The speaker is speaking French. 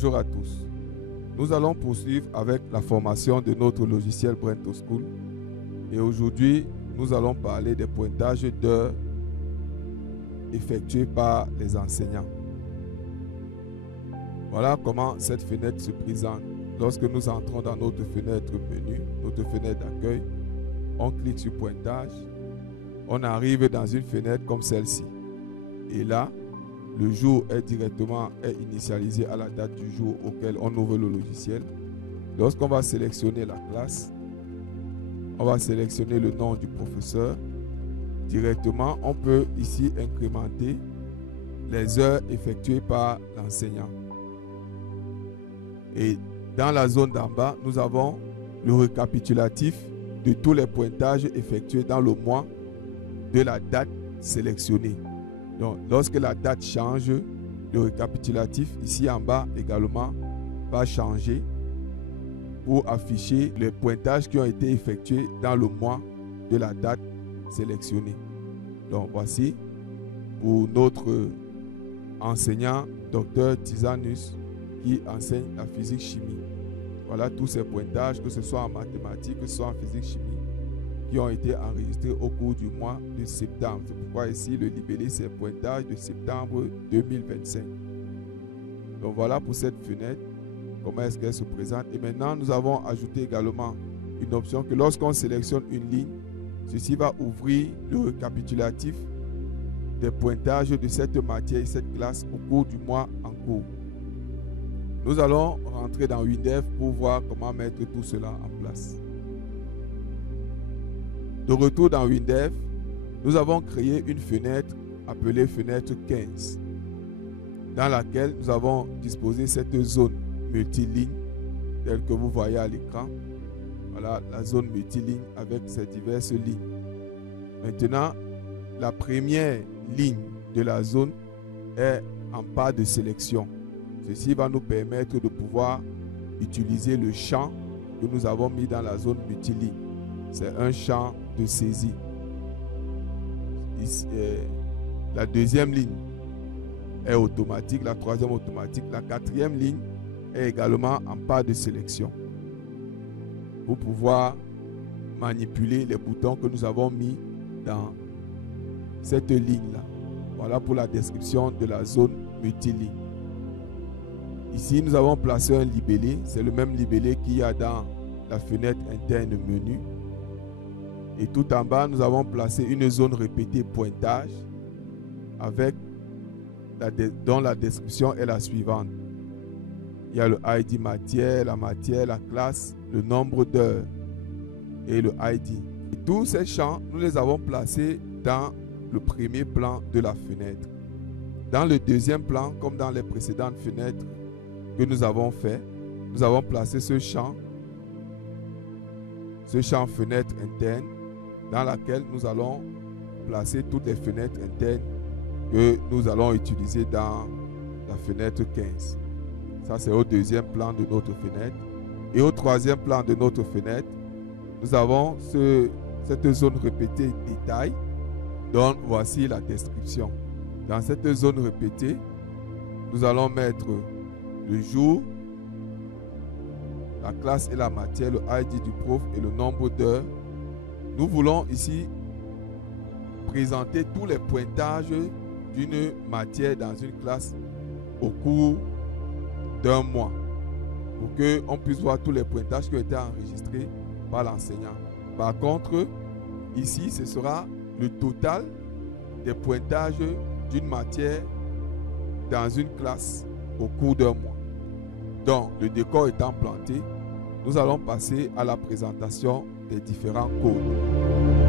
Bonjour à tous. Nous allons poursuivre avec la formation de notre logiciel Brain2 School. Et aujourd'hui, nous allons parler des pointages d'heures effectués par les enseignants. Voilà comment cette fenêtre se présente. Lorsque nous entrons dans notre fenêtre menu, notre fenêtre d'accueil, on clique sur pointage, on arrive dans une fenêtre comme celle-ci. Et là, le jour est initialisé à la date du jour auquel on ouvre le logiciel. Lorsqu'on va sélectionner la classe, on va sélectionner le nom du professeur. Directement, on peut ici incrémenter les heures effectuées par l'enseignant. Et dans la zone d'en bas, nous avons le récapitulatif de tous les pointages effectués dans le mois de la date sélectionnée. Donc, lorsque la date change, le récapitulatif ici en bas également va changer pour afficher les pointages qui ont été effectués dans le mois de la date sélectionnée. Donc, voici pour notre enseignant, Dr Tizanus, qui enseigne la physique-chimie. Voilà tous ces pointages, que ce soit en mathématiques, que ce soit en physique-chimie, qui ont été enregistrés au cours du mois de septembre. C'est pourquoi ici, le libellé, c'est pointage de septembre 2025. Donc voilà pour cette fenêtre, comment est-ce qu'elle se présente. Et maintenant, nous avons ajouté également une option que lorsqu'on sélectionne une ligne, ceci va ouvrir le récapitulatif des pointages de cette matière et cette classe au cours du mois en cours. Nous allons rentrer dans WinDev pour voir comment mettre tout cela en place. De retour dans WinDev, nous avons créé une fenêtre appelée fenêtre 15, dans laquelle nous avons disposé cette zone multiligne, telle que vous voyez à l'écran. Voilà la zone multiligne avec ses diverses lignes. Maintenant, la première ligne de la zone est en pas de sélection. Ceci va nous permettre de pouvoir utiliser le champ que nous avons mis dans la zone multiligne. C'est un champ de saisie. Ici, la deuxième ligne est automatique, la troisième automatique, la quatrième ligne est également en pas de sélection. Pour pouvoir manipuler les boutons que nous avons mis dans cette ligne-là. Voilà pour la description de la zone multiligne. Ici, nous avons placé un libellé. C'est le même libellé qu'il y a dans la fenêtre interne menu. Et tout en bas, nous avons placé une zone répétée pointage avec dont la description est la suivante. Il y a le ID matière, la classe, le nombre d'heures et le ID. Et tous ces champs, nous les avons placés dans le premier plan de la fenêtre. Dans le deuxième plan, comme dans les précédentes fenêtres que nous avons fait, nous avons placé ce champ fenêtre interne, dans laquelle nous allons placer toutes les fenêtres internes que nous allons utiliser dans la fenêtre 15. Ça, c'est au deuxième plan de notre fenêtre. Et au troisième plan de notre fenêtre, nous avons cette zone répétée détail, dont voici la description. Dans cette zone répétée, nous allons mettre le jour, la classe et la matière, le ID du prof et le nombre d'heures. Nous voulons ici présenter tous les pointages d'une matière dans une classe au cours d'un mois pour qu'on puisse voir tous les pointages qui ont été enregistrés par l'enseignant. Par contre, ici, ce sera le total des pointages d'une matière dans une classe au cours d'un mois. Donc, le décor étant planté, nous allons passer à la présentation des différents codes.